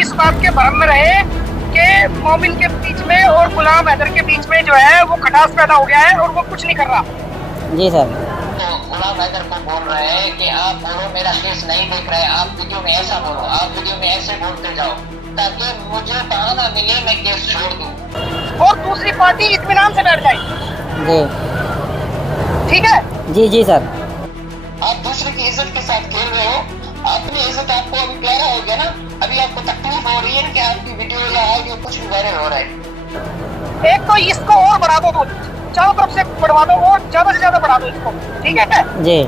इस बात के भ्रम में रहे कि मोमिन के बीच में और गुलाम हैदर के बीच में जो है वो खटास पैदा हो गया है और वो कुछ नहीं कर रहा। जी सर। तो गुलाम हैदर को बोल रहे हैं कि आप बोलो मेरा केस नहीं देख रहे, आप वीडियो में ऐसा बोलो, आप वीडियो में ऐसे बोलते जाओ ताकि मुझे बहाना मिले मैं केस छोड़ दूं और दूसरी पार्टी इत्मीनान से बैठ जाए। जी ठीक है। जी जी सर। आप दूसरे की इज्जत के साथ खेल रहे हो, अपनी इज्जत आपको अभी प्यारा हो गया ना, अभी आपको तकलीफ हो रही है कि आपकी वीडियो या ऑडियो कुछ भी वायरल हो रहा है। एक तो इसको और बढ़ा दो, चारों तरफ से बढ़वा दो और ज्यादा से ज्यादा बढ़ा दो इसको। ठीक है जी।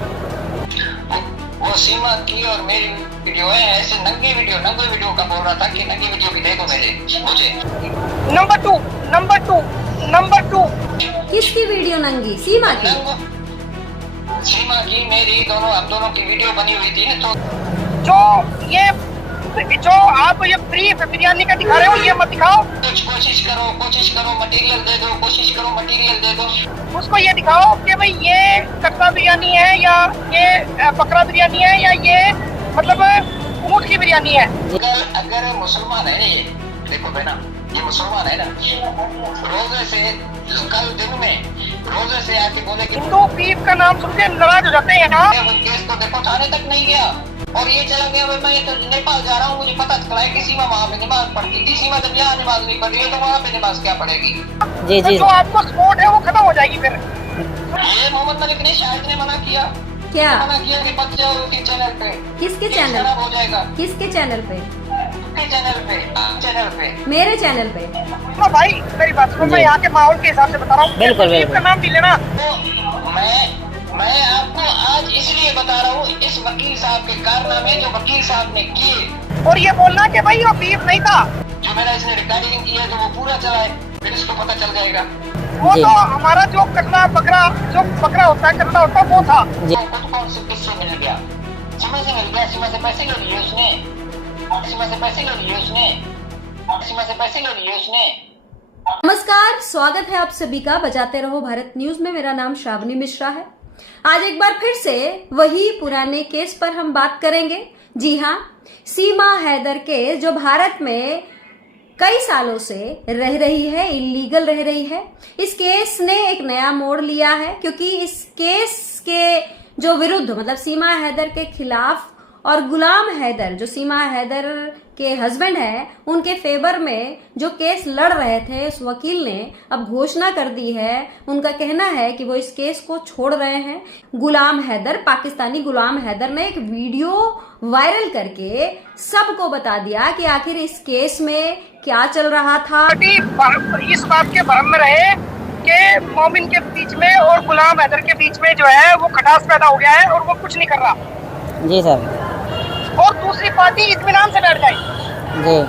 वो सीमा की और मेरी वीडियो है, ऐसे नंगी वीडियो का बोल रहा था कि नंगी वीडियो भी दे दो मुझे। नंबर टू किसकी वीडियो नंगी? सीमा की? सीमा की मेरी हम दोनों की वीडियो बनी हुई थी ना, तो जो आप ये फ्री बिरयानी का दिखा रहे हो ये मत दिखाओ। कोशिश करो मटेरियल दे दो उसको ये दिखाओ कि भाई ये कट्टा बिरयानी है या ये बकरा बिरयानी है या ये मतलब ऊँट की बिरयानी है। अगर मुसलमान है ये, देखो बहना ये मुसलमान है ना, रोजे से कल दिन में रोजे से आके बोले कि हिंदू पीर का नाम सुन के नाराज हो जाते हैं ना। केस तो देखो थाने तक नहीं गया और ये चला गया। मैं तो नेपाल जा रहा हूँ, मुझे पता चला है कि सीमा वहाँ पे नमाज पढ़ती थी। सीमा जब यहाँ नमाज नहीं पढ़ रही है तो वहाँ पे नमाज क्या पढ़ेगी? जी जी। जो आपको सपोर्ट है वो खत्म हो जाएगी फिर। ये मोहम्मद मलिक ने शायद ने मना किया। क्या मना किया कि बच जाओ उसके चैनल पे। किसके चैनल? खराब हो जाएगा। किसके चैनल पे? चैनल पे मेरे चैनल पे। तो भाई मेरी बात सुनो, मैं यहाँ के माहौल के हिसाब से बता रहा हूँ। बिल्कुल बिल्कुल। का नाम भी लेना। तो मैं आपको आज इसलिए बता रहा हूँ इस वकील साहब के कारनामे जो वकील साहब ने किए, और ये बोलना कि भाई वो बीफ नहीं था, जो मेरा इसने रिकॉर्डिंग किया तो वो पूरा चला है, फिर इसको पता चल जाएगा। वो तो हमारा जो कटरा बकरा होता है कटरा होता है वो था। खुद कौन से किससे मिल गया? सीमा से मिल गया। सीमा से पैसे ले लिए उसने। नमस्कार, स्वागत है आप सभी का बजाते रहो भारत न्यूज में। मेरा नाम श्रावणी मिश्रा है। आज एक बार फिर से वही पुराने केस पर हम बात करेंगे। जी हाँ, सीमा हैदर केस जो भारत में कई सालों से रह रही है, इलीगल रह रही है। इस केस ने एक नया मोड़ लिया है क्योंकि इस केस के जो विरुद्ध मतलब सीमा हैदर के खिलाफ और गुलाम हैदर जो सीमा हैदर के हस्बैंड हैं उनके फेवर में जो केस लड़ रहे थे, उस वकील ने अब घोषणा कर दी है। उनका कहना है कि वो इस केस को छोड़ रहे हैं। गुलाम हैदर, पाकिस्तानी गुलाम हैदर ने एक वीडियो वायरल करके सबको बता दिया कि आखिर इस केस में क्या चल रहा था। इस बात के भ्रम में रहे कि मोमिन के बीच में और गुलाम हैदर के बीच में जो है वो खटास पैदा हो गया है और वो कुछ नहीं कर रहा। जी सर। और दूसरी पार्टी इत्मीनान से बैठ जाए। जी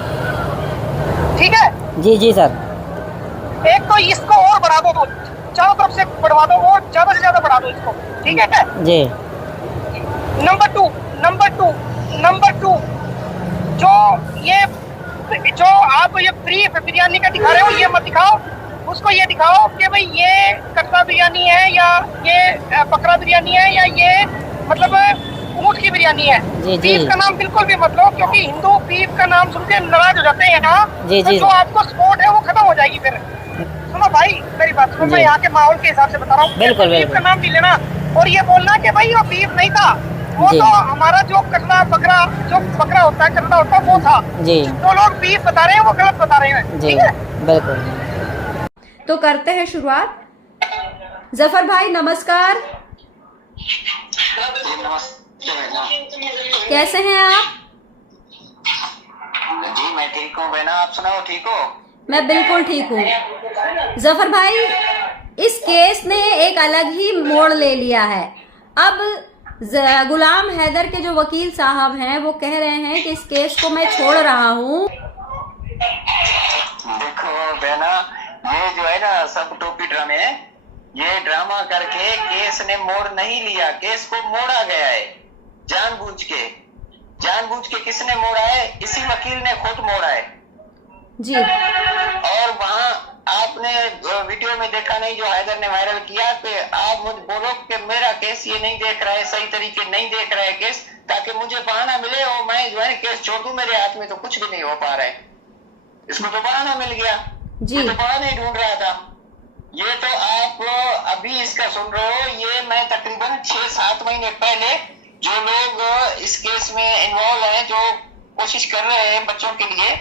ठीक है। जी जी सर। एक तो इसको और बढ़ा दो, चारों तरफ से बढ़वा दो और ज्यादा से ज्यादा बढ़ा दो इसको। ठीक है जी। नंबर टू जो आप ये फ्री बिरयानी का दिखा रहे हो ये मत दिखाओ। उसको ये दिखाओ कि भाई ये कट्टा बिरयानी है या ये बकरा बिरयानी है या ये मतलब ऊँट की बिरयानी है। बीफ का नाम बिल्कुल भी मत लो क्योंकि हिंदू बीफ का नाम सुन के नाराज हो जाते हैं ना। तो जो आपको सपोर्ट है वो खत्म हो जाएगी फिर। सुनो भाई मेरी बात सुनो, मैं यहाँ के माहौल के हिसाब से बता रहा हूँ। बिल्कुल बीफ का नाम भी लेना और ये बोलना कि भाई वो बीफ नहीं था, वो तो हमारा जो कटरा बकरा होता है कटरा होता है वो था। जो लोग बीफ बता रहे हैं वो गलत बता रहे हैं। ठीक है बिल्कुल। तो करते हैं शुरुआत। जफर भाई नमस्कार, कैसे हैं आप? जी मैं ठीक हूँ बहना, आप सुनाओ ठीक हो? मैं बिल्कुल ठीक हूँ। जफर भाई, इस केस ने एक अलग ही मोड़ ले लिया है। अब गुलाम हैदर के जो वकील साहब हैं वो कह रहे हैं कि इस केस को मैं छोड़ रहा हूँ। देखो बहना, ये जो है ना सब टोपी ड्रामे है, ये ड्रामा करके केस ने मोड़ नहीं लिया, केस को मोड़ा गया है जानबूझ के किसने मोड़ा है? इसी वकील ने खुद मोड़ा है जी। और वहाँ आपने वीडियो में देखा नहीं जो हैदर ने वायरल किया कि आप मुझे बोलो कि मेरा केस ये नहीं देख रहा है, सही तरीके नहीं देख रहा है केस, ताकि मुझे बहाना मिले और मैं जो है केस छोड़ दूं। मेरे हाथ में तो कुछ भी नहीं हो पा रहा है। इसको तो बहाना मिल गया जी। मैं तो बहाना ही ढूंढ रहा था। ये तो आप अभी इसका सुन रहे हो, ये मैं तकरीबन 6-7 महीने पहले जो लोग इस केस में इन्वॉल्व हैं, जो कोशिश कर रहे हैं बच्चों के लिए,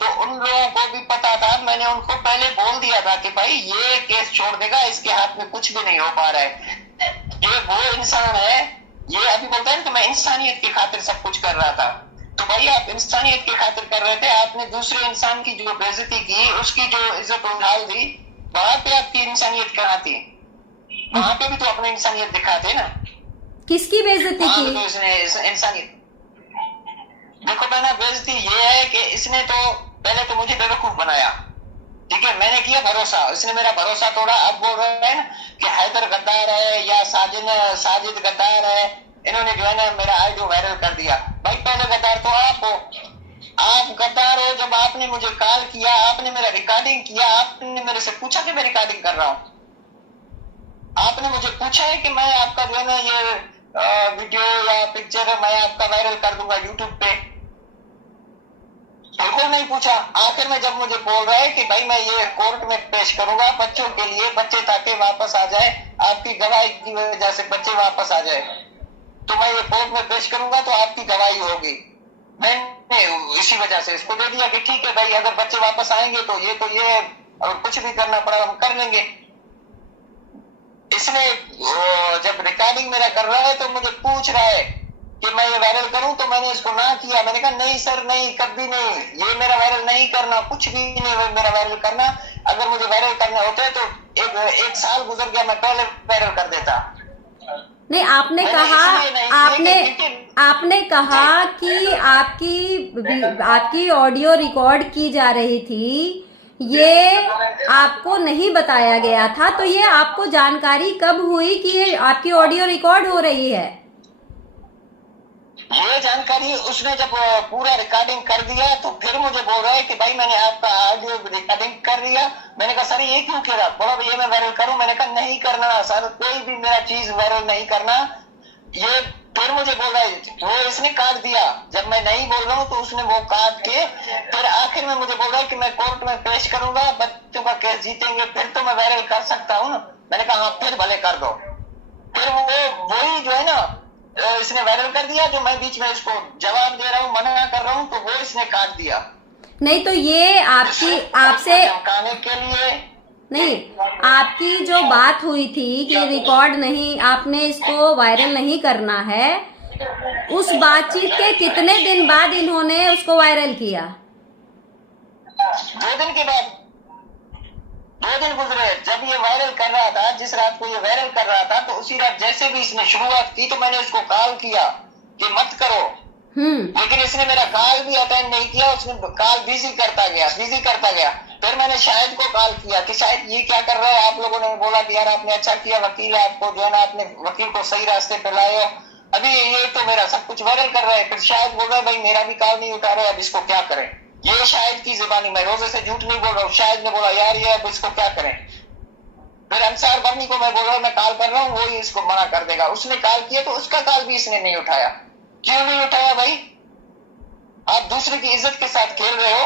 तो उन लोगों को भी पता था। मैंने उनको पहले बोल दिया था कि भाई ये केस छोड़ देगा, इसके हाथ में कुछ भी नहीं हो पा रहा है। ये वो इंसान है, ये अभी बोलता है कि मैं इंसानियत की खातिर सब कुछ कर रहा था। तो भाई आप इंसानियत की खातिर कर रहे थे, आपने दूसरे इंसान की जो बेइज्जती की, उसकी जो इज्जत उछाल दी, वहां पे आपकी इंसानियत कहाँ थी? वहां पे भी तो अपनी इंसानियत दिखाते ना। किसकी बेइज्जती की? तो इसने इंसानियत देखो बहना, बेइज्जती ये है कि इसने तो पहले तो मुझे बेवकूफ बनाया, ठीक है, मैंने किया भरोसा, इसने मेरा भरोसा तोड़ा। अब बोल रहे हैं कि हैदर गद्दार है या साजिद गद्दार है, इन्होंने जो है ना मेरा ऑडियो वायरल कर दिया। भाई पहले गद्दार तो आप हो, आप गद्दार हो। जब आपने मुझे कॉल किया, आपने मेरा रिकॉर्डिंग किया, आपने मेरे से पूछा कि मैं रिकॉर्डिंग कर रहा हूँ, आपने मुझे पूछा है कि मैं आपका जो है ना ये वीडियो या पिक्चर मैं आपका वायरल कर दूंगा यूट्यूब पे, बिल्कुल नहीं पूछा। आखिर में जब मुझे बोल रहा है कि भाई मैं ये कोर्ट में पेश करूंगा बच्चों के लिए, बच्चे ताकि वापस आ जाए, आपकी गवाही की वजह से बच्चे वापस आ जाए, तो मैं ये कोर्ट में पेश करूंगा तो आपकी गवाही होगी। मैंने इसी वजह से इसको दे दिया कि ठीक है भाई, अगर बच्चे वापस आएंगे तो ये और कुछ भी करना पड़ा हम कर लेंगे। इसने जब रिकॉर्डिंग मेरा कर रहा है तो मुझे पूछ रहा है कि मैं ये वायरल करूं, तो मैंने इसको ना किया। मैंने कहा नहीं सर, नहीं, कभी नहीं, ये मेरा वायरल नहीं करना, कुछ भी नहीं मेरा वायरल करना। अगर मुझे वायरल करना होता है तो एक साल गुजर गया, मैं पहले वायरल कर देता। नहीं, आपने कहा कि आपकी ऑडियो रिकॉर्ड की जा रही थी, ये आपको नहीं बताया गया था, तो ये आपको जानकारी कब हुई कि ये आपकी ऑडियो रिकॉर्ड हो रही है? ये जानकारी उसने जब पूरा रिकॉर्डिंग कर दिया तो फिर मुझे बोल रहा है कि भाई मैंने आपका ऑडियो रिकॉर्डिंग कर दिया। मैंने कहा सर ये क्यों करा? बोला ये मैं वायरल करूं? मैंने कहा नहीं करना सर, कोई भी मेरा चीज वायरल नहीं करना। ये फिर मुझे बोल रहा है, वो इसने काट दिया। जब मैं नहीं बोल रहा हूँ तो उसने वो काट के फिर आखिर में मुझे बोल रहा है कि मैं कोर्ट में पेश करूंगा, बच्चों का केस जीतेंगे, फिर तो मैं वायरल कर सकता हूँ। मैंने कहा हाँ फिर भले कर दो। फिर वो वही जो है ना इसने वायरल कर दिया, जो मैं बीच में इसको जवाब दे रहा हूँ, मना कर रहा हूँ, तो वो इसने काट दिया। नहीं तो ये आपसे चमकाने के लिए नहीं, आपकी जो बात हुई थी कि रिकॉर्ड नहीं, आपने इसको वायरल नहीं करना है, उस बातचीत के कितने दिन बाद इन्होंने उसको वायरल किया? 2 दिन के बाद, 2 दिन गुजरे। जब ये वायरल कर रहा था, जिस रात को ये वायरल कर रहा था, तो उसी रात जैसे भी इसने शुरुआत की तो मैंने इसको कॉल किया कि मत करो, लेकिन इसने मेरा कॉल भी अटेंड नहीं किया। उसने कॉल बिजी करता गया। फिर मैंने शाहिद को कॉल किया कि शायद ये क्या कर रहा है। आप लोगों ने बोला कि यार आपने अच्छा किया, वकील है, आपको जो है ना आपने वकील को सही रास्ते पे लाए हो। अभी ये तो मेरा सब कुछ वायरल कर रहा है। फिर शाहिद बोल रहा है भाई मेरा भी कॉल नहीं उठा रहे, अब इसको क्या करें? ये शाहिद की जुबानी, मैं रोजे से झूठ नहीं बोल रहा हूँ। शाहिद ने बोला यार ये अब इसको क्या करें। फिर अंसार बर्नी को मैं बोल रहा हूँ मैं कॉल कर रहा हूँ, वो ही इसको मना कर देगा। उसने कॉल किया तो उसका कॉल भी इसने नहीं उठाया। क्यों नहीं उठाया भाई? आप दूसरे की इज्जत के साथ खेल रहे हो।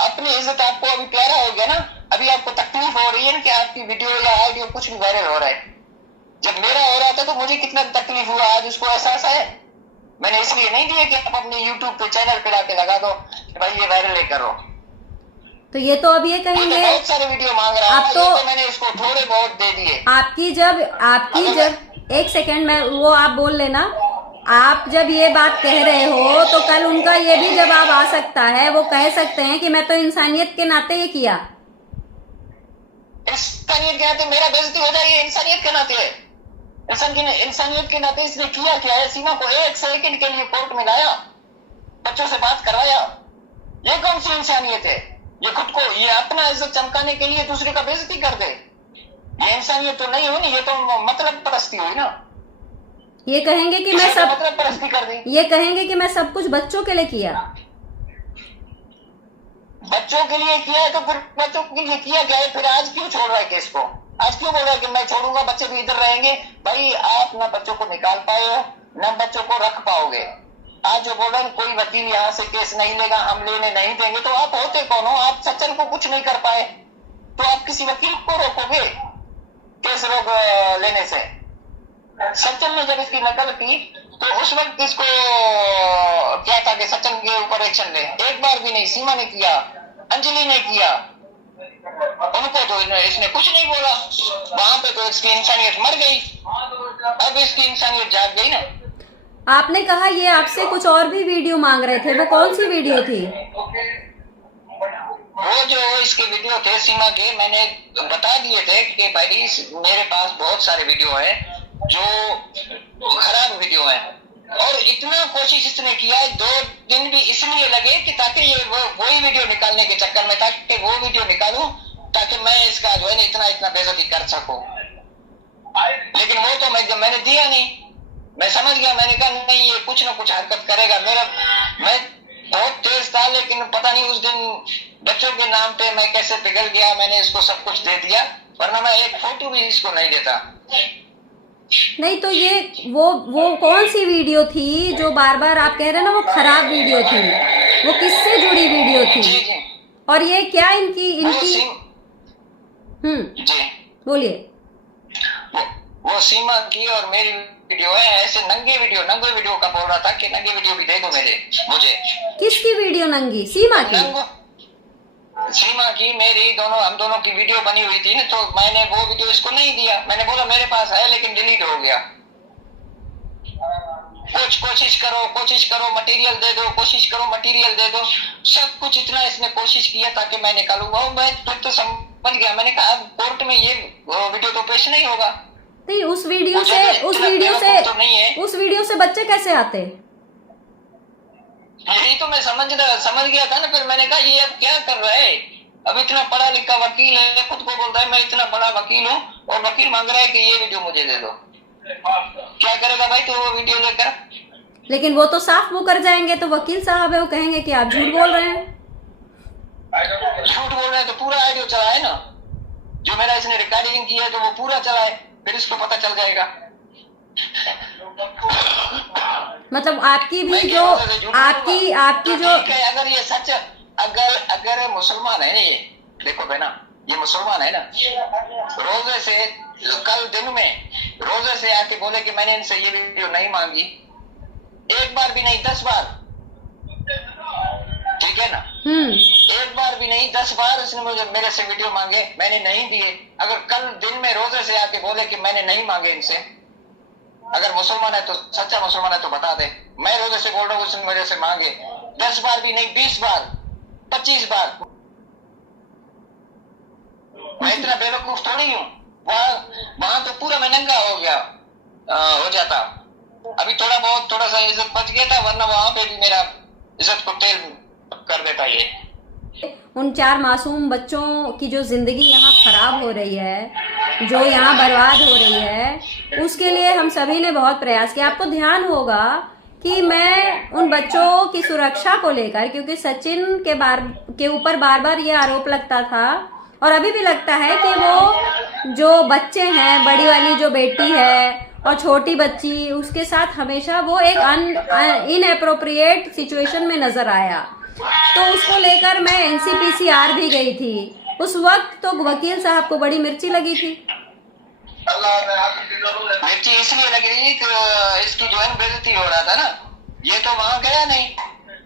अपनी इज्जत आपको अभी प्यारा हो गया ना, अभी आपको तकलीफ हो रही है कि आपकी वीडियो या ऑडियो कुछ भी वायरल हो रहा है। जब मेरा हो रहा था तो मुझे कितना तकलीफ हुआ, आज उसको एहसास है। मैंने इसलिए नहीं दिया कि आप अपने यूट्यूब पे चैनल पे लाके लगा दो कि भाई ये वायरल नहीं करो। तो ये तो अब ये कहेंगे बहुत सारे वीडियो मांग रहा है, तो मैंने इसको थोड़े बहुत दे दिए। आपकी जब एक सेकंड में वो आप बोल लेना। आप जब ये बात कह रहे हो तो कल उनका ये भी जवाब आ सकता है, वो कह सकते हैं कि मैं तो इंसानियत के नाते ये किया। इंसानियत के नाते मेरा बेइज्जती हो जाए, ये इंसानियत के नाते है। इंसानियत के नाते इसने किया क्या है? सीमा को 1 सेकंड के लिए कोर्ट में लाया, बच्चों से बात करवाया। ये कौन सी इंसानियत है? ये खुद को, ये अपना इज्जत चमकाने के लिए दूसरे का बेइज्जती कर दे, ये इंसानियत तो नहीं हुई ना, ये तो मतलब परस्ती हुई ना। ये कहेंगे कि मैं सब मतलब परस्ती कर दी। ये कहेंगे कि मैं सब कुछ बच्चों के लिए किया। बच्चों के लिए किया है तो फिर बच्चों के लिए किया क्या है, फिर आज क्यों छोड़ रहा है केस को? आज क्यों बोल रहा है कि मैं छोड़ूंगा, बच्चे भी इधर रहेंगे? भाई आप ना बच्चों को निकाल पाए हो ना बच्चों को रख पाओगे। आज जो बोल रहे हैं कोई वकील यहाँ से केस नहीं लेगा, हम लेने नहीं देंगे, तो आप होते कौन हो? आप सचिन को कुछ नहीं कर पाए तो आप किसी वकील को रोकोगे केस रोक लेने से? सचिन ने जब इसकी नकल की तो उस वक्त इसको क्या था कि सचिन के ऊपर एक्शन ले, एक बार भी नहीं। सीमा ने किया, अंजलि ने किया, उनको तो इसने कुछ नहीं बोला। वहां पे तो इसकी इंसानियत मर गई, अब इसकी इंसानियत जाग गई ना। आपने कहा ये आपसे कुछ और भी वीडियो मांग रहे थे, वो कौन सी वीडियो थी? वो जो इसके वीडियो थे सीमा के, मैंने बता दिए थे कि भाई मेरे पास बहुत सारे वीडियो है जो खराब वीडियो है, और इतना कोशिश इसने किया है 2 दिन भी इसलिए लगे कि ताकि ये वही वीडियो निकालने के चक्कर में, ताकि वो वीडियो निकालूं ताकि मैं इसका जो है ना इतना बेइज्जती कर सकूं। लेकिन वो तो मैंने दिया नहीं, मैं समझ गया, मैंने कहा नहीं ये कुछ ना कुछ हरकत करेगा। मैं बहुत तेज था, लेकिन पता नहीं उस दिन बच्चों के नाम पे मैं कैसे पिघल गया, मैंने इसको सब कुछ दे दिया, वरना मैं एक फोटो भी इसको नहीं देता। नहीं तो ये वो कौन सी वीडियो थी जो बार बार आप कह रहे हैं ना वो खराब वीडियो थी, वो किससे जुड़ी वीडियो थी? जी जी। और ये क्या इनकी जी बोलिए। वो सीमा की और मेरी वीडियो है, ऐसे नंगे वीडियो का बोल रहा था कि नंगे वीडियो भी दे दो मुझे। किसकी वीडियो नंगी? सीमा की? सीमा की, मेरी, दोनों, हम दोनों की वीडियो बनी हुई थी ना, तो मैंने वो वीडियो इसको नहीं दिया। मैंने बोला मेरे पास है लेकिन डिलीट हो गया। कोशिश करो मटेरियल दे दो, कोशिश करो मटेरियल दे दो, सब कुछ इतना इसने कोशिश किया ताकि मैं निकालूंगा। मैं तो समझ गया, मैंने कहा कोर्ट में ये वीडियो तो पेश नहीं होगा। नहीं, उस वीडियो से बच्चे कैसे आते? यही तो मैं समझ गया था ना। फिर मैंने कहा ये अब क्या कर रहा है, अब इतना पढ़ा लिखा वकील है, खुद को बोलता है मैं इतना बड़ा वकील हूँ, और वकील मांग रहा है कि ये वीडियो मुझे दे दो। क्या करेगा भाई तो वो वीडियो लेकर? लेकिन वो तो साफ वो कर जाएंगे, तो वकील साहब है, वो कहेंगे कि आप झूठ बोल रहे हैं। झूठ बोल रहे हैं तो पूरा ऑडियो चला है ना, जो मेरा इसने रिकॉर्डिंग किया है तो वो पूरा चला है, फिर इसको पता चल जाएगा। मतलब आपकी भी जो आपकी जो अगर ये सच, अगर मुसलमान है ना, ये देखो बहना, ये मुसलमान है ना, रोजे से कल दिन में रोजे से आके बोले कि मैंने इनसे ये वीडियो नहीं मांगी, एक बार भी नहीं 10 बार, ठीक है ना, एक बार भी नहीं 10 बार उसने मुझे मेरे से वीडियो मांगे, मैंने नहीं दिए। अगर कल दिन में रोजे से आके बोले कि मैंने नहीं मांगे इनसे, अगर मुसलमान है तो, सच्चा मुसलमान है तो बता दे। मैं रोजे से बोल रहा हूँ उसने मेरे से मांगे 10 बार भी नहीं, 20 बार, 25 बार। मैं इतना बेवकूफ थोड़ी हूँ। वहां तो पूरा मैं नंगा हो गया हो जाता। अभी थोड़ा सा इज्जत बच गया था, वरना वहां पे भी मेरा इज्जत को तेल कर देता ये। उन 4 मासूम बच्चों की जो जिंदगी यहाँ खराब हो रही है, जो यहाँ बर्बाद हो रही है, उसके लिए हम सभी ने बहुत प्रयास किया। आपको ध्यान होगा कि मैं उन बच्चों की सुरक्षा को लेकर, क्योंकि सचिन के ऊपर बार बार ये आरोप लगता था और अभी भी लगता है कि वो जो बच्चे हैं, बड़ी वाली जो बेटी है और छोटी बच्ची, उसके साथ हमेशा वो एक इनएप्रोप्रिएट सिचुएशन में नजर आया। तो उसको लेकर मैं NCPCR भी गई थी। उस वक्त तो वकील साहब को बड़ी मिर्ची लगी थी। मिर्ची इसलिए लगी थी कि इसकी जो है बेइज्जती हो रहा था ना, ये तो वहां गया नहीं,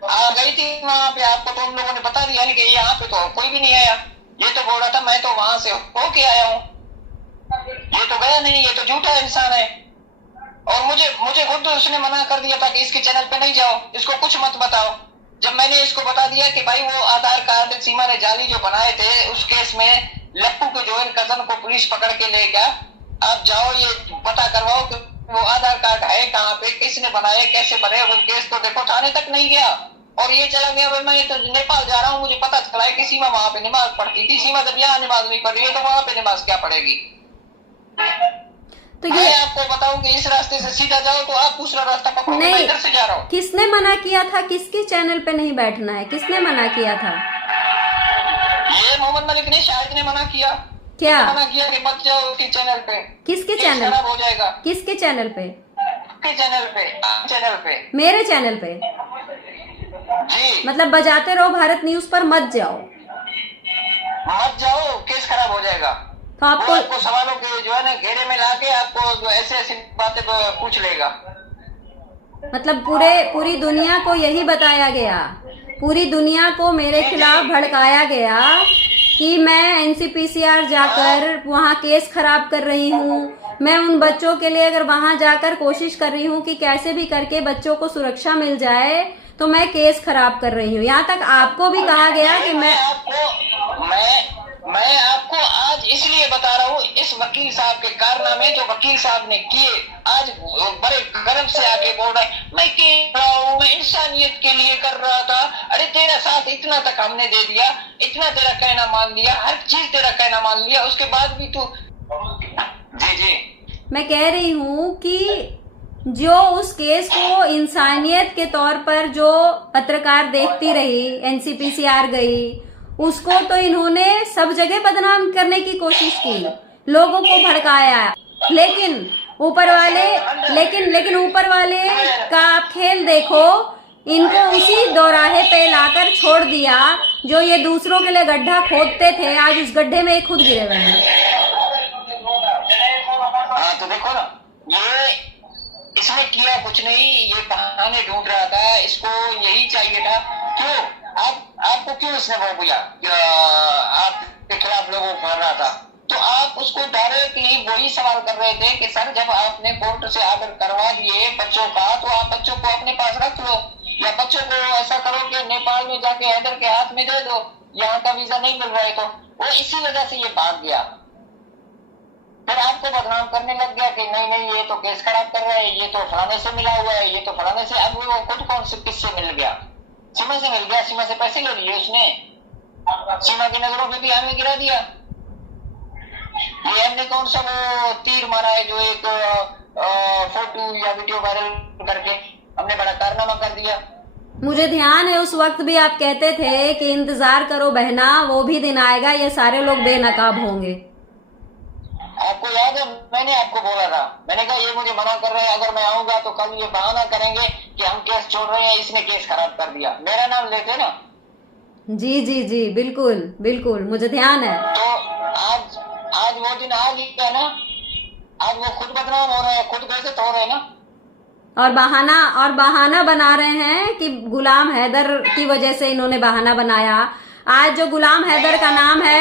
आ गई थी वहां पे। आपको तो हम लोगों ने बता दिया कि यहाँ पे तो कोई भी नहीं आया। ये तो बोल रहा था मैं तो वहां से होके आया हूँ, ये तो गया नहीं, ये तो झूठा इंसान है। और मुझे खुद उसने मना कर दिया था कि इसके चैनल पे नहीं जाओ, इसको कुछ मत बताओ। जब मैंने इसको बता दिया कि भाई वो आधार कार्ड सीमा ने जाली जो बनाए थे, उस केस में लप्पू के जो कजन को पुलिस पकड़ के ले गया, आप जाओ ये पता करवाओ कि वो आधार कार्ड है कहाँ पे, किसने बनाए, कैसे बने। वो केस तो देखो थाने तक नहीं गया और ये चला गया। भाई मैं तो नेपाल जा रहा हूँ, मुझे पता चला है कि सीमा वहां पे नमाज पढ़ती थी। सीमा जब यहाँ नमाज नहीं पढ़ रही है तो वहां पे नमाज क्या पढ़ेगी? तो ये आपको बताऊं कि इस रास्ते से सीधा जाओ तो आप दूसरा रास्ता पकड़ो। मैं इधर से जा रहा हूँ। किसने मना किया था? किसके चैनल पे नहीं बैठना है? किसने मना किया था? ये मोहम्मद मलिक ने, शाहिद ने मना किया। क्या मना किया कि मत जाओ उसके चैनल पे। किसके केस चैनल? खराब हो जाएगा। किसके चैनल पे? आपके चैनल पे, चैनल पे, मेरे चैनल पे? जी। मतलब बजाते रहो भारत न्यूज पर मत जाओ। मत जाओ, केस खराब हो जाएगा। तो वो आपको सवालों के जो है ना घेरे में लाके आपको जो ऐसे ऐसी बातें पूछ लेगा। मतलब पूरी दुनिया को यही बताया गया, पूरी दुनिया को मेरे खिलाफ भड़काया गया कि मैं एनसीपीसीआर जाकर वहाँ केस खराब कर रही हूँ। मैं उन बच्चों के लिए अगर वहाँ जाकर कोशिश कर रही हूँ कि कैसे भी करके बच्चों को सुरक्षा मिल जाए, तो मैं केस खराब कर रही हूँ। यहाँ तक आपको भी कहा गया कि मैं आपको आज इसलिए बता रहा हूँ, इस वकील साहब के कारनामे जो वकील साहब ने किए, आज बड़े गर्व से आके बोल रहा है मैं कह रहा हूँ, मैं इंसानियत के लिए कर रहा था। अरे तेरा साथ इतना तक हमने दे दिया, इतना तेरा कहना मान लिया, हर चीज तेरा कहना मान लिया, उसके बाद भी तू। जी मैं कह रही हूँ कि जो उस केस को इंसानियत के तौर पर जो पत्रकार देखती रही, एनसीपीसीआर गई, उसको तो इन्होंने सब जगह बदनाम करने की कोशिश की, लोगों को भड़काया। लेकिन ऊपर वाले का आप खेल देखो, इनको उसी दौराहे पे लाकर छोड़ दिया जो ये दूसरों के लिए गड्ढा खोदते थे। आज उस गड्ढे में खुद गिरे हुए हैं। हाँ तो देखो ना, ये इसने किया कुछ नहीं, ये बहाने ढूंढ रहा था, इसको यही चाहिए था। क्यों आपको क्यों इसने वो बोला आपके खिलाफ लोगों को कर रहा था? तो आप उसको डायरेक्टली वही सवाल कर रहे थे कि सर जब आपने कोर्ट से ऑर्डर करवा दिए बच्चों का, तो आप बच्चों को अपने पास रख लो, या बच्चों को ऐसा करो कि नेपाल में जाके हैदर के हाथ में दे दो, यहाँ का वीजा नहीं मिल रहा है। तो वो इसी वजह से ये भाग गया। फिर आपको बदनाम करने लग गया कि नहीं ये तो केस खराब कर रहा है, ये तो फलाने से मिला हुआ है, ये तो फलाने से। अब वो खुद कौन से किससे मिल गया? सीमा से मिल गया, सीमा से पैसे ले लिए उसने, सीमा की नजरों में भी हमें गिरा दिया। ये हमने कौन सा वो तीर मारा है जो एक फोटो या वीडियो वायरल करके हमने बड़ा कारनामा कर दिया। मुझे ध्यान है उस वक्त भी आप कहते थे कि इंतजार करो बहना, वो भी दिन आएगा, ये सारे लोग बेनकाब होंगे। आपको याद है मैंने आपको बोला था, मैंने कहा ये मुझे मना कर रहे हैं, अगर मैं आऊंगा तो कल ये बहाना करेंगे कि हम केस छोड़ रहे हैं, इसने केस खराब कर दिया, मेरा नाम लेते ना। जी बिल्कुल मुझे ध्यान है। तो आज वो दिन आ गया ना, आज वो खुद बदनाम हो रहे हैं, खुद घोषित हो रहे हैं ना, और बहाना बना रहे हैं कि गुलाम हैदर की वजह से इन्होंने बहाना बनाया। आज जो गुलाम हैदर का नाम है,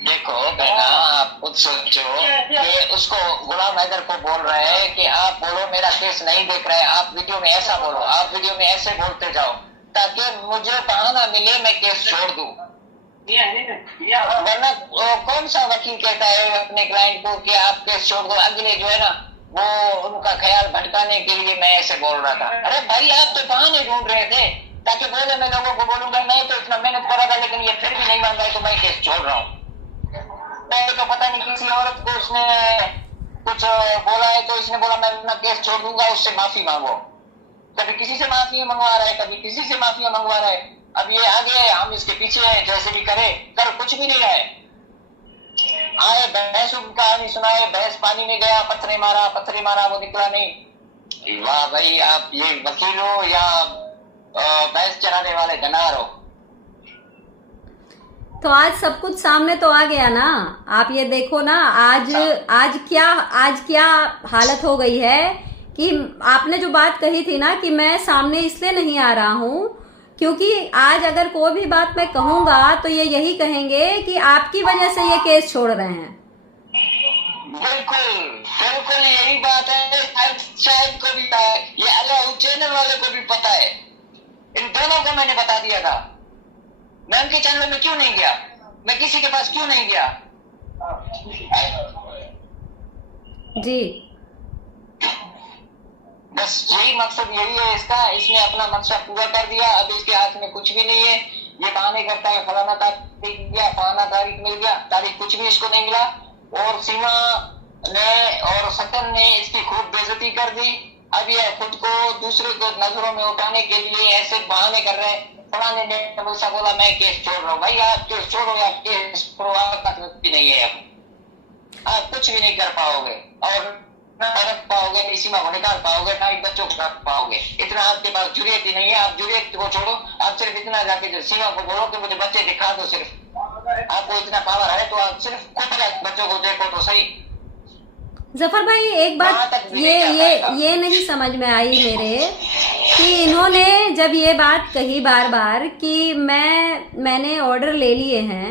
देखो बहना, आप खुद सोचो कि उसको गुलाम हैदर को बोल रहे हैं कि आप बोलो मेरा केस नहीं देख रहे, आप वीडियो में ऐसा बोलो, आप वीडियो में ऐसे बोलते जाओ ताकि मुझे बहाना मिले, मैं केस छोड़ दूं। वरना कौन सा वकील कहता है अपने क्लाइंट को कि आप केस छोड़ दो? अगले जो है ना वो उनका ख्याल भटकाने के लिए मैं ऐसे बोल रहा था। अरे भाई आप तो बहाने ढूंढ रहे थे ताकि बोले मैं लोगों को बोलूंगा मैं तो इतना मेहनत करा था, लेकिन ये फिर भी नहीं मान रहा, तो मैं केस छोड़ रहा हूँ। मैं तो पता नहीं किसी औरत को उसने कुछ बोला है तो इसने बोला मैं अपना केस छोड़ दूंगा, उससे माफी मांगो। कभी किसी से माफी मंगवा रहा है, कभी किसी से माफिया मंगवा रहा है। अब ये आगे हम इसके पीछे है, जैसे भी करे कर कुछ भी नहीं रहे। आए भैंस कहानी सुनाए, भैंस पानी में गया, पत्थरे मारा वो निकला नहीं। वाह भाई, आप ये वकील हो या भैंस चराने वाले जनार हो? तो आज सब कुछ सामने तो आ गया ना। आप ये देखो ना, आज क्या हालत हो गई है कि आपने जो बात कही थी ना कि मैं सामने इसलिए नहीं आ रहा हूँ क्योंकि आज अगर कोई भी बात मैं कहूंगा तो ये यही कहेंगे कि आपकी वजह से ये केस छोड़ रहे हैं। बिल्कुल यही बात है। शायद को भी पता है, ये अल्लाह चैनल वाले को भी पता है, इन दोनों को मैंने बता दिया था। मैं उनके चैनल में क्यों नहीं गया, मैं किसी के पास क्यों नहीं गया? जी बस यही मकसद यही है इसका। इसने अपना मकसद पूरा कर दिया, अब इसके हाथ में कुछ भी नहीं है। ये बहाने करता है फलाना तारीख गया, फलाना तारीख मिल गया, तारीख कुछ भी इसको नहीं मिला। और सीमा ने और सकन ने इसकी खूब बेइज्जती कर दी। अब ये खुद को दूसरे को नजरों में उठाने के लिए ऐसे बहाने कर रहे हैं। फलाने ने ऐसा बोला, मैं केस छोड़ रहा हूँ। भाई आप केस छोड़ो या केस छोड़ो, आपका भी नहीं है। अब आप कुछ भी नहीं कर पाओगे और ना रख पाओगे, नहीं सीमा को निकाल पाओगे, ना ही बच्चों को रख पाओगे। इतना आपके पास जुर्रियत ही नहीं है। आप जुर्रियत को छोड़ो, आप सिर्फ इतना जाके सीमा को बोलो कि मुझे बच्चे दिखा दो। सिर्फ आपको इतना पावर है तो आप सिर्फ खुद बच्चों को देखो तो सही। जफर भाई एक बात ये नहीं समझ में आई मेरे कि इन्होंने जब ये बात कही बार बार कि मैंने ऑर्डर ले लिए हैं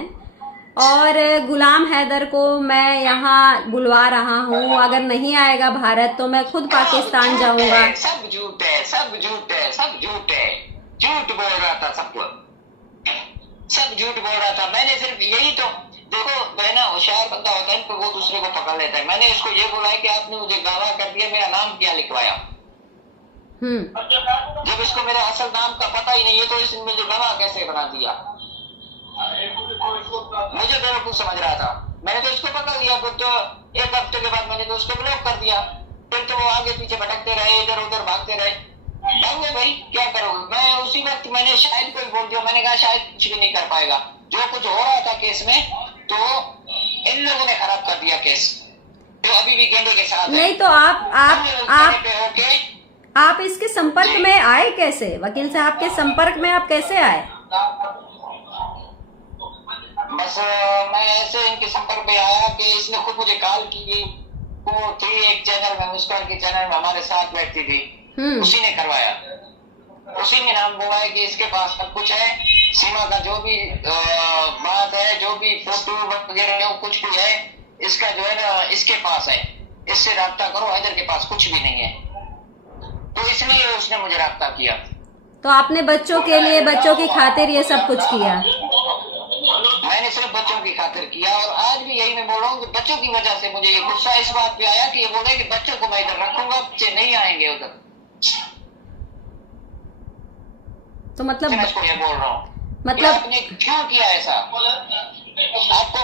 और गुलाम हैदर को मैं यहाँ बुलवा रहा हूँ, अगर नहीं आएगा भारत तो मैं खुद पाकिस्तान जाऊंगा। सब झूठ है, सब झूठ है, सब झूठ है। झूठ बोल रहा था सबको, सब झूठ बोल रहा था। मैंने सिर्फ यही तो देखो, मैं ना होशियार बंदा होता है तो वो दूसरे को पकड़ लेता है। मैंने इसको ये बोला है कि आपने मुझे गवाह कर दिया, मेरा नाम क्या लिखवाया। जब इसको मेरे असल नाम का पता ही नहीं है तो इसने मुझे गवाह कैसे बना दिया। मुझे बेवकूफ समझ रहा था। मैंने तो इसको पकड़ लिया, फिर तो एक हफ्ते के बाद मैंने तो उसको ब्लॉक कर दिया। फिर तो वो आगे पीछे भटकते रहे, इधर उधर भागते रहे। भागो भाई, क्या करोगे। मैं उसी वक्त मैंने शायद को बोल दिया, मैंने कहा शायद कुछ भी नहीं कर पाएगा। जो कुछ हो रहा था केस में तो इन लोगों ने खराब कर दिया केस, जो अभी भी गेंदे के साथ नहीं है। तो आप इसके संपर्क में आए कैसे? वकील साहब के संपर्क में आप कैसे आए? बस मैं ऐसे इनके संपर्क में आया कि इसने खुद मुझे कॉल की। वो थी एक चैनल में, मुस्कान के चैनल में हमारे साथ बैठती थी, उसी ने करवाया। उसी ने नाम बोला है कि इसके पास सब कुछ है। सीमा का जो भी बात है, जो भी फोटो वगैरह कुछ भी है, इसका जो है ना इसके पास है। इससे राब्ता करो, हैदर के पास कुछ भी नहीं है। तो इसलिए उसने मुझे राब्ता किया। तो आपने बच्चों के लिए, बच्चों की खातिर ये सब कुछ किया? मैंने सिर्फ बच्चों की खातिर किया और आज भी यही मैं बोल रहा हूँ कि बच्चों की वजह से मुझे ये गुस्सा इस बात पे आया कि ये बोले कि बच्चों को मैं इधर रखूंगा, बच्चे नहीं आएंगे उधर। तो मतलब मैं इसको ये बोल रहा हूँ, मतलब आपने क्यों किया ऐसा? आपको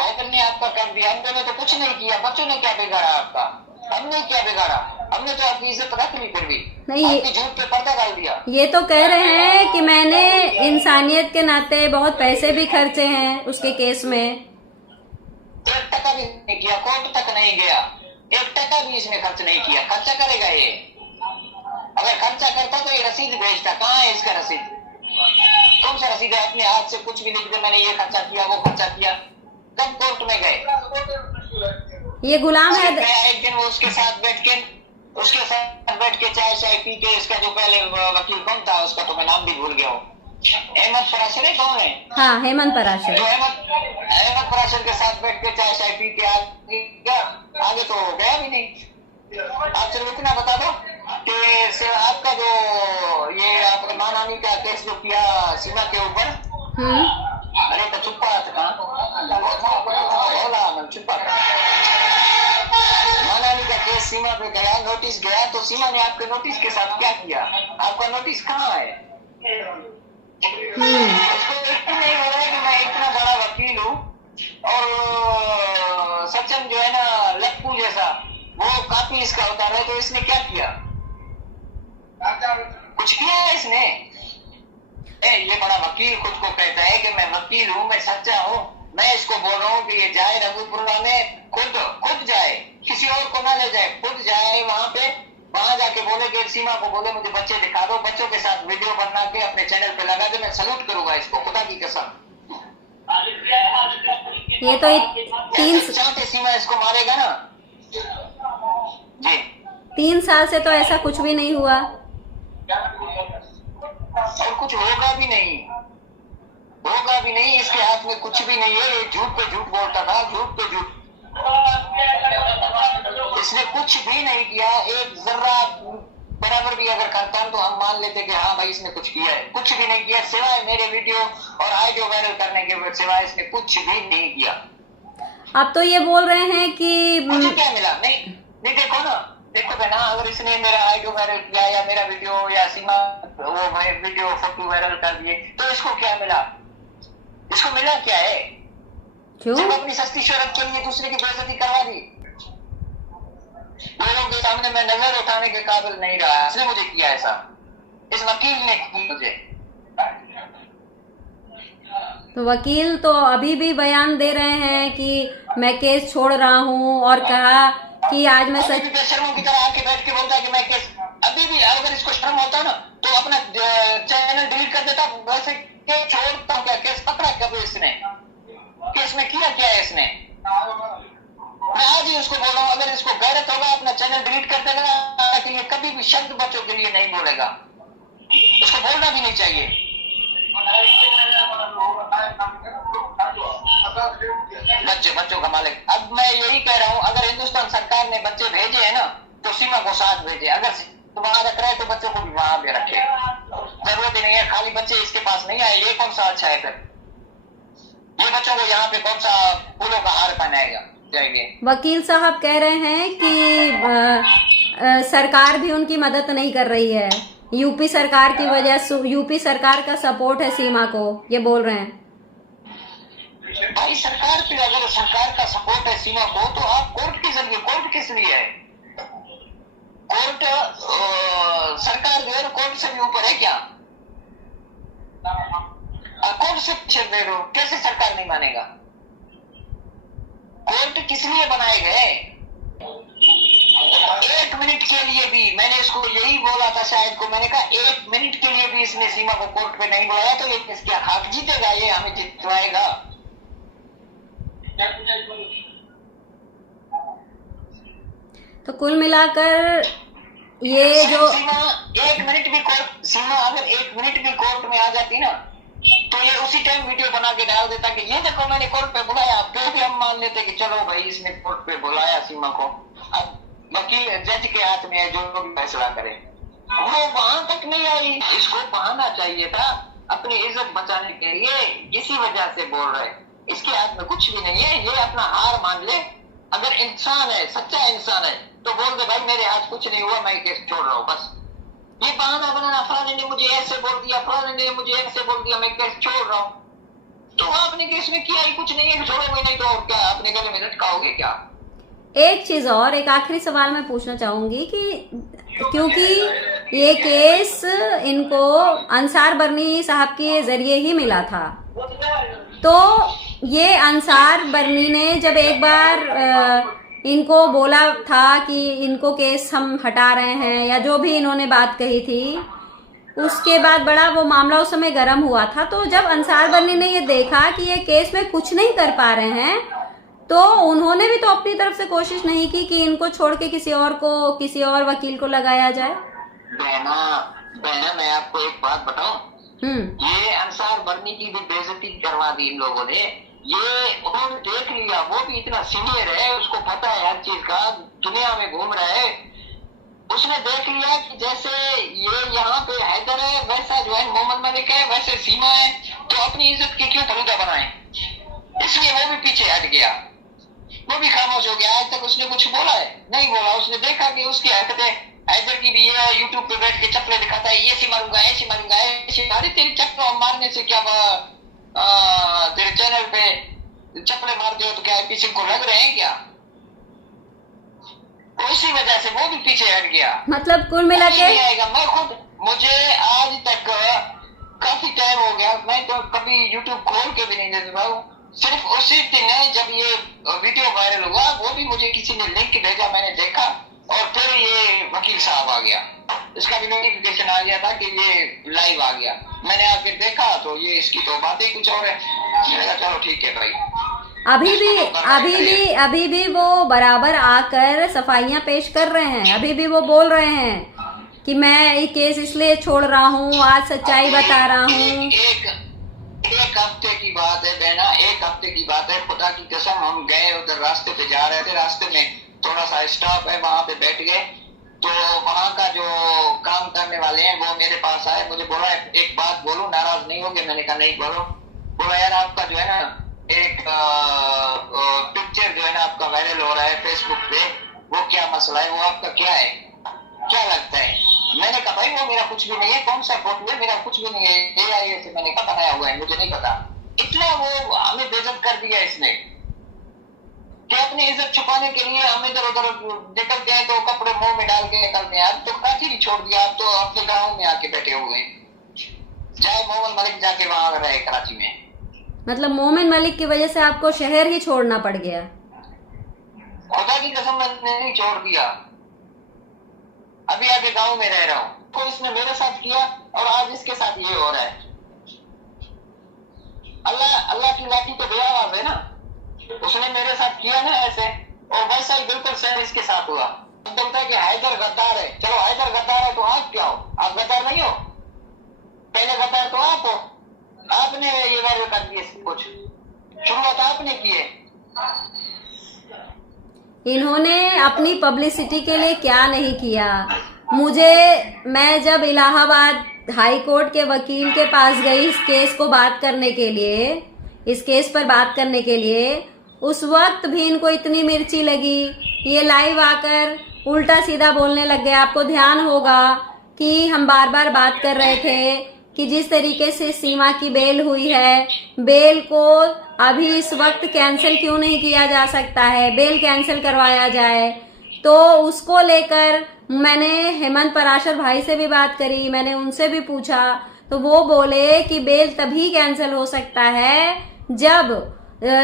हैदर ने आपका कर दिया, हमने तो कुछ नहीं किया। बच्चों ने क्या बिगाड़ा आपका? हमने क्या बिगाड़ा? हमने तो आपकी इज्जत रख ली, फिर भी नहीं, आपकी झूठ पे पर्दा डाल दिया। ये तो कह रहे हैं कि मैंने इंसानियत के नाते बहुत पैसे भी खर्चे हैं उसके केस में। 1 टका भी नहीं किया, कोर्ट तक नहीं गया, 1 टका भी इसने खर्च नहीं किया। खर्चा करेगा ये? अगर खर्चा करता तो ये रसीद भेजता। कहाँ है इसका रसीद? कौन सा रसीद है? अपने हाथ से कुछ भी लिख दे, मैंने ये खर्चा किया, वो खर्चा किया। कब कोर्ट में गए? ये गुलाम है। एक दिन वो उसके साथ बैठ के चाय पी के, इसका जो पहले वकील कौन था उसका तो मैं नाम भी भूल गया हूँ। हेमंत पराशर है, कौन है? हाँ, हेमंत पराशर। जो हेमंत पराशर के साथ बैठ के चाय पी के आगे तो गया भी नहीं। आप सिर्फ इतना बता दो कि आपका जो ये आपने मानहानि का केस जो किया सीमा के ऊपर, अरे तो चुप्पा था, चुप्पा था। मानहानि का केस सीमा पे गया, नोटिस गया, तो सीमा ने आपके नोटिस के साथ क्या किया? आपका नोटिस कहाँ है? इसको इतना नहीं हो रहा है कि मैं इतना बड़ा वकील हूँ और सचिन जो है ना लक्कू जैसा वो काफी इसका होता रहे, तो इसने क्या किया? कुछ किया है इसने? ये बड़ा वकील खुद को कहता है कि मैं वकील हूँ, मैं सच्चा हूँ। मैं इसको बोल रहा हूँ कि ये जाए रघुपुरा में, खुद जाए, किसी और को ना ले जाए, खुद जाए वहां पे, वहां जाके बोले कि सीमा को बोले मुझे बच्चे दिखा दो, बच्चों के साथ वीडियो बना के अपने चैनल पे लगा दे। मैं सल्यूट करूंगा इसको, खुदा की कसम। ये तो 3 सीमा इसको मारेगा ना जी। 3 साल से तो ऐसा कुछ भी नहीं हुआ और कुछ होगा भी नहीं, होगा भी नहीं। इसके हाथ में कुछ भी नहीं है। ये झूठ पे झूठ बोलता था, झूठ पे झूठ। इसने कुछ भी नहीं किया। एक जर्रा बराबर भी अगर करता तो हम मान लेते कि हाँ भाई इसने कुछ किया है। कुछ भी नहीं किया, सिवाय मेरे वीडियो और ऑडियो वायरल करने के सिवाय इसने कुछ भी नहीं किया। आप तो ये बोल रहे हैं कि मुझे क्या मिला? नहीं देखो ना, देखो बहना, अगर इसने मेरा ऑडियो वायरल किया या मेरा वीडियो या सीमा वो वीडियो फोटो वायरल कर दिए तो इसको क्या मिला? इसको मिला क्या है? क्यों? जब अपनी सस्ती शोहरत के लिए दूसरे की बेइज्जती करवा दी। लोगों के सामने मैं नजर उठाने के काबिल नहीं रहा, इसने मुझे किया ऐसा, इस वकील ने किया मुझे। तो वकील तो अभी भी बयान दे रहे हैं कि मैं केस छोड़ रहा हूं और कहा कि आज मैं अभी भी बेशर्मों की तरह आके बैठ के बोलता है कि मैं केस, अभी भी अगर इसको शर्म होता ना तो अपना चैनल डिलीट कर देता। वैसे केस छोड़ता हूं क्या, केस पकड़ा कभी इसने, केस में किया क्या है इसने? मैं आज ही उसको बोल रहा हूँ, अगर इसको गैरत होगा अपना चैनल डिलीट कर देगा, के लिए कभी भी शब्द बच्चों के लिए नहीं बोलेगा, उसको बोलना भी नहीं चाहिए। बच्चों का मालिक। अब मैं यही कह रहा हूँ, अगर हिंदुस्तान सरकार ने बच्चे भेजे हैं ना तो सीमा को साथ भेजे, अगर वहां रख रहे तो बच्चों को भी वहां भी रखे, जरूरत ही नहीं है खाली बच्चे इसके पास नहीं आए। ये कौन सा अच्छा है फिर, ये बच्चों को यहाँ पे कौन सा फूलों का हार पहनाएगा जाएंगे। वकील साहब कह रहे हैं कि सरकार भी उनकी मदद नहीं कर रही है, यूपी सरकार की वजह से, यूपी सरकार का सपोर्ट है सीमा को, ये बोल रहे हैं। भाई सरकार पे अगर सरकार का सपोर्ट है सीमा को तो आप कोर्ट के जरिए, कोर्ट किस लिए है? कोर्ट सरकार जो है कोर्ट से भी ऊपर है क्या? कोर्ट से पीछे दे दो, कैसे सरकार नहीं मानेगा? कोर्ट किस लिए बनाए गए? 1 मिनट के लिए भी, मैंने इसको यही बोला था शायद को, मैंने कहा 1 मिनट के लिए भी इसने सीमा को कोर्ट पे नहीं बुलाया तो ये क्या हक जीतेगा? ये हमें जितवाएगा? तो कुल मिलाकर ये जो सीमा 1 मिनट भी कोर्ट, सीमा अगर 1 मिनट भी कोर्ट में आ जाती ना तो ये उसी टाइम वीडियो बना के डाल देता कि ये देखो मैंने कोर्ट पे बुलाया, फिर भी हम मान लेते कि चलो भाई इसने कोर्ट पे बुलाया सीमा को। अब वकील जज के हाथ में है, जो भी फैसला करे। वो वहां तक नहीं आई, इसको बहाना चाहिए था अपनी इज्जत बचाने के लिए, इसी वजह से बोल रहे। इसके हाथ में कुछ भी नहीं है, ये अपना हार मान ले। अगर इंसान है, सच्चा इंसान है तो बोल दे भाई मेरे हाथ कुछ नहीं हुआ, मैं केस छोड़ रहा हूँ, बस। ये बहाना बनाना, फलाने ने मुझे ऐसे बोल दिया, फलाने ने मुझे ऐसे बोल दिया, मैं केस छोड़ रहा हूँ, तो आपने केस में किया ही कुछ नहीं है, छोड़ोगे नहीं तो और क्या, अपने गले में लटकाओगे क्या? एक चीज और, एक आखिरी सवाल मैं पूछना चाहूंगी कि क्योंकि ये केस इनको अंसार बर्नी साहब के जरिए ही मिला था, तो ये अंसार बर्नी ने जब एक बार इनको बोला था कि इनको केस हम हटा रहे हैं या जो भी इन्होंने बात कही थी, उसके बाद बड़ा वो मामला उस समय गर्म हुआ था। तो जब अंसार बर्नी ने ये देखा कि ये केस में कुछ नहीं कर पा रहे हैं तो उन्होंने भी तो अपनी तरफ से कोशिश नहीं की कि इनको छोड़ के किसी और वकील को लगाया जाए। बहना मैं आपको एक बात बताऊं, ये अंसार बर्नी की भी बेइज्जती करवा दी इन लोगों ने। ये उन्होंने देख लिया, वो भी इतना सीनियर है, उसको पता है हर चीज का, दुनिया में घूम रहा है। उसने देख लिया कि जैसे ये यहाँ पे हैदर है, वैसा जो है मोहम्मद मलिक है, वैसे सीमा है, तो अपनी इज्जत की क्यों फलूदा बनाए, इसलिए वो भी पीछे हट गया, वो भी खामोश हो गया। आज तक उसने कुछ बोला है नहीं बोला, उसने देखा कि उसकी हरकतें, हैदर की भी ये यूट्यूब पे बैठ के चप्पलें दिखाता है, ये ऐसी मारूंगा, ऐसी मारूंगा, ऐसी। अरे तेरी चप्पल मारने से क्या तेरे चैनल पे चप्पलें मारते हो तो क्या पीछे को लग रहे हैं क्या? उसी वजह से वो भी पीछे हट गया। मतलब कुल मिला के मैं खुद, मुझे आज तक काफी टाइम हो गया, मैं तो कभी यूट्यूब खोल के भी नहीं देखता हूँ। सिर्फ उसी दिन जब ये वीडियो वायरल हुआ, वो भी मुझे किसी ने लिंक भेजा, मैंने देखा, और फिर ये वकील साहब आ गया, इसका भी नोटिफिकेशन आ गया था कि ये लाइव आ गया। मैंने आके देखा तो ये इसकी तो बात ही कुछ और है। मैंने कहा चलो ठीक है भाई। अभी भी वो बराबर आकर सफाइयां पेश कर रहे हैं, अभी भी वो बोल रहे हैं कि मैं ये केस इसलिए छोड़ रहा हूँ, आज सच्चाई बता रहा हूँ। एक हफ्ते की बात है बहना, एक हफ्ते की बात है, खुदा की कसम। हम गए उधर, रास्ते पे जा रहे थे, रास्ते में थोड़ा सा स्टॉप है, वहां पे बैठ गए, तो वहां का जो काम करने वाले हैं वो मेरे पास आए, मुझे बोला एक बात बोलूं, नाराज नहीं होगे? मैंने कहा नहीं बोलो। बोला यार आपका जो है ना एक पिक्चर जो है ना आपका वायरल हो रहा है फेसबुक पे, वो क्या मसला है, वो आपका क्या है, क्या लगता है? मैंने कहा भाई वो मेरा कुछ भी नहीं है, कौन सा फोटो है, मेरा कुछ भी नहीं है, AI से मैंने कहा बनाया हुआ है, मुझे नहीं पता। इतना वो हमें बेइज्जत कर दिया इसने। कि अपनी इज्जत छुपाने के लिए हम इधर उधर निकलते हैं तो कपड़े मुंह में डाल के निकलते हैं। अब तो काफी भी छोड़ दिया, अब तो अपने गाँव में आके बैठे हुए हैं। जाए मोहम्मद मलिक जाके वहां रहे कराची में। मतलब मोमिन मलिक की वजह से आपको शहर ही छोड़ना पड़ गया? खुदा की कसम मैंने नहीं छोड़ दिया, अभी आके गांव में रह रहा हूँ। तो इसने मेरे साथ किया और आज इसके साथ ये हो रहा है। अल्लाह की लाठी तो बेआवाज है ना, उसने मेरे साथ किया ना ऐसे, और वैसा ही बिल्कुल सेम इसके साथ हुआ। बोलता है कि हैदर गद्दार है। चलो हैदर गद्दार है तो आप क्या हो? आप गद्दार नहीं हो? पहले गद्दार तो आप हो, आपने ये वायरल कर दिए सब कुछ, शुरुआत आपने की है। इन्होंने अपनी पब्लिसिटी के लिए क्या नहीं किया। मैं जब इलाहाबाद हाई कोर्ट के वकील के पास गई इस केस को बात करने के लिए, इस केस पर बात करने के लिए, उस वक्त भी इनको इतनी मिर्ची लगी। ये लाइव आकर उल्टा सीधा बोलने लग गए। आपको ध्यान होगा कि हम बार बार बात कर रहे थे कि जिस तरीके से सीमा की बेल हुई है, बेल को अभी इस वक्त कैंसिल क्यों नहीं किया जा सकता है, बेल कैंसिल करवाया जाए। तो उसको लेकर मैंने हेमंत पराशर भाई से भी बात करी, मैंने उनसे भी पूछा, तो वो बोले कि बेल तभी कैंसिल हो सकता है जब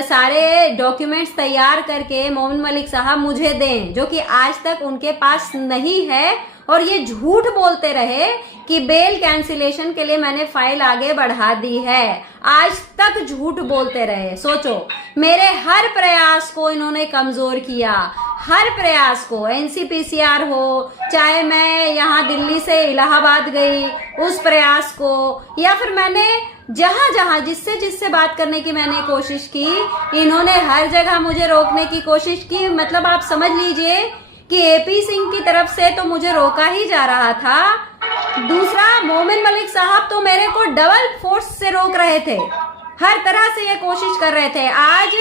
सारे डॉक्यूमेंट्स तैयार करके मोमिन मलिक साहब मुझे दें, जो कि आज तक उनके पास नहीं है। और ये झूठ बोलते रहे कि बेल कैंसिलेशन के लिए मैंने फाइल आगे बढ़ा दी है, आज तक झूठ बोलते रहे। सोचो, मेरे हर प्रयास को इन्होंने कमजोर किया, हर प्रयास को, एनसीपीसीआर हो, चाहे मैं यहाँ दिल्ली से इलाहाबाद गई उस प्रयास को, या फिर मैंने जहां जिससे बात करने की मैंने कोशिश की, इन्होंने हर जगह मुझे रोकने की कोशिश की। मतलब आप समझ लीजिए कि एपी सिंह की तरफ से तो मुझे रोका ही जा रहा था, दूसरा मोमिन मलिक साहब तो मेरे को डबल फोर्स से रोक रहे थे, हर तरह से ये कोशिश कर रहे थे। आज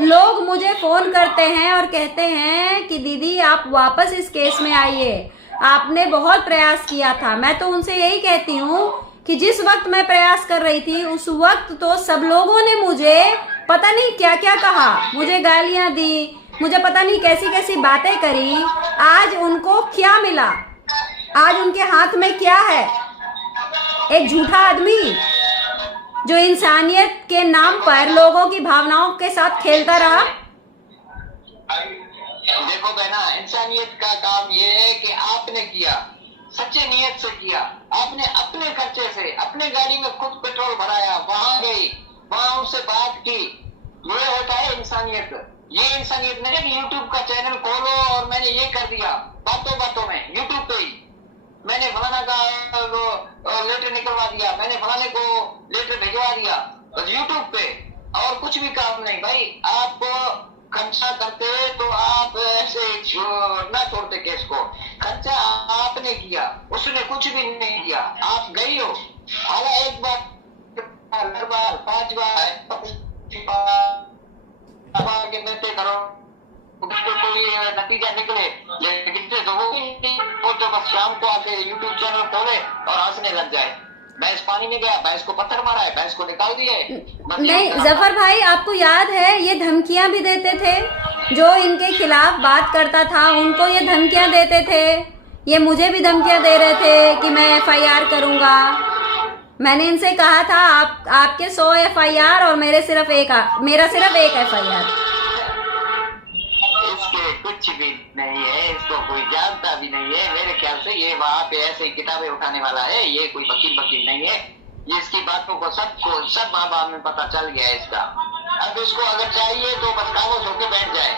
लोग मुझे फोन करते हैं और कहते हैं कि दीदी आप वापस इस केस में आइए, आपने बहुत प्रयास किया था। मैं तो उनसे यही कहती हूँ कि जिस वक्त मैं प्रयास कर रही थी उस वक्त तो सब लोगों ने मुझे पता नहीं क्या क्या कहा, मुझे गालियां दी, मुझे पता नहीं कैसी कैसी बातें करी। आज उनको क्या मिला? आज उनके हाथ में क्या है? एक झूठा आदमी जो इंसानियत के नाम पर लोगों की भावनाओं के साथ खेलता रहा। देखो बहना, इंसानियत का काम ये है कि आपने किया, सच्चे नियत से किया, आपने अपने खर्चे से अपने गाड़ी में खुद पेट्रोल भराया, वहां गई, वहां उनसे बात की, ये होता है इंसानियत। ये इंसानियत नहीं कि यूट्यूब का चैनल खोलो और मैंने ये कर दिया, बातों में यूट्यूब पे ही मैंने फलाना का लेटर निकलवा दिया, मैंने फलाने को लेटर भिजवा दिया, बस यूट्यूब पे, और कुछ भी काम नहीं। भाई आप खर्चा करते तो आप ऐसे ना छोड़ते केस को, खर्चा आपने किया, उसने कुछ भी नहीं किया, आप गई हो। हालांकि एक बार 5 बार के मिलते करो कोई नतीजा निकले, लेकिन वो तो बस शाम को आके यूट्यूब चैनल खोले और हंसने लग जाए। भैंस पानी में गया, भैंस को पत्थर मारा है, भैंस को निकाल दिए। नहीं जफर भाई, आपको याद है ये धमकियां भी देते थे, जो इनके खिलाफ बात करता था उनको ये धमकियां देते थे। ये मुझे भी धमकियां दे रहे थे कि मैं एफआईआर करूंगा। मैंने इनसे कहा था आपके 100 एफआईआर और मेरा सिर्फ एक एफआईआर। इसके कुछ भी नहीं है, इसको कोई जानता भी नहीं है। मेरे ख्याल से ये वहाँ पे ऐसे किताबें उठाने वाला है, ये कोई वकील नहीं है। ये इसकी बातों को सब माँ बाप में पता चल गया है इसका। अब इसको अगर चाहिए तो बस खामोश होके बैठ जाए।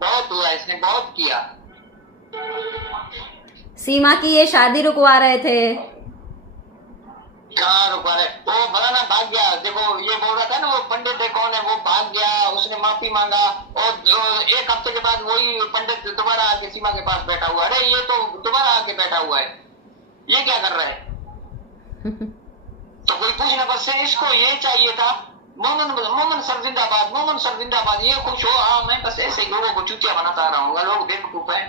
बहुत हुआ, इसने बहुत किया। सीमा की ये शादी रुकवा रहे थे, कहाँ रुकवा रहे? वो फलाना भाग गया। देखो ये बोल रहा था ना, वो पंडित है कौन है, वो भाग गया, उसने माफी मांगा और 1 हफ्ते के बाद वही पंडित दोबारा आके सीमा के पास बैठा हुआ है। अरे ये तो दोबारा आके बैठा हुआ है, ये क्या कर रहा है? तो कोई पूछना, बस इसको ये चाहिए था, मोमन सर जिंदाबाद, मोमन सर जिंदाबाद, ये खुश हो। हाँ, मैं बस ऐसे लोगों को चूतिया बनाता रहूंगा। लोग बेवकूफ है,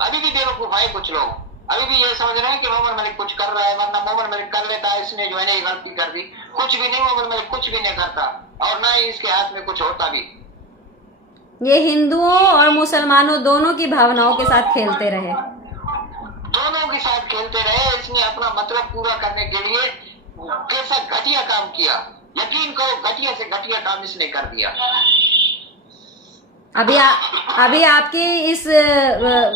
अभी भी बेवकूफ है। कुछ लोग अभी भी ये समझ रहे हैं कि मोमन मलिक कुछ कर रहा है, वरना मोमन मलिक कर लेता है, इसने जो है ना ये गलती कर दी। कुछ भी नहीं, मोमन मलिक कुछ भी नहीं करता और ना ही इसके हाथ में कुछ होता भी। ये हिंदुओं और मुसलमानों दोनों की भावनाओं के साथ खेलते रहे, दोनों के साथ खेलते रहे। इसने अपना मतलब पूरा करने के लिए कैसा घटिया काम किया, यकीन करो घटिया से घटिया काम इसने कर दिया। अभी आपके इस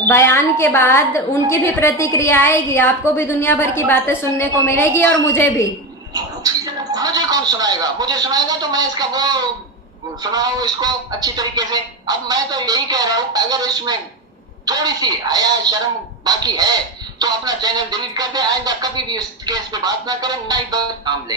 बयान के बाद उनकी भी प्रतिक्रिया आएगी, आपको भी दुनिया भर की बातें सुनने को मिलेगी और मुझे भी। मुझे कौन सुनाएगा? मुझे सुनाएगा तो मैं इसका वो सुनाऊं इसको अच्छी तरीके से। अब मैं तो यही कह रहा हूँ, अगर इसमें थोड़ी सी हया शर्म बाकी है तो अपना चैनल डिलीट कर दे, आइंदा कभी भी इस केस पे बात ना करें, ना ही नाम ले।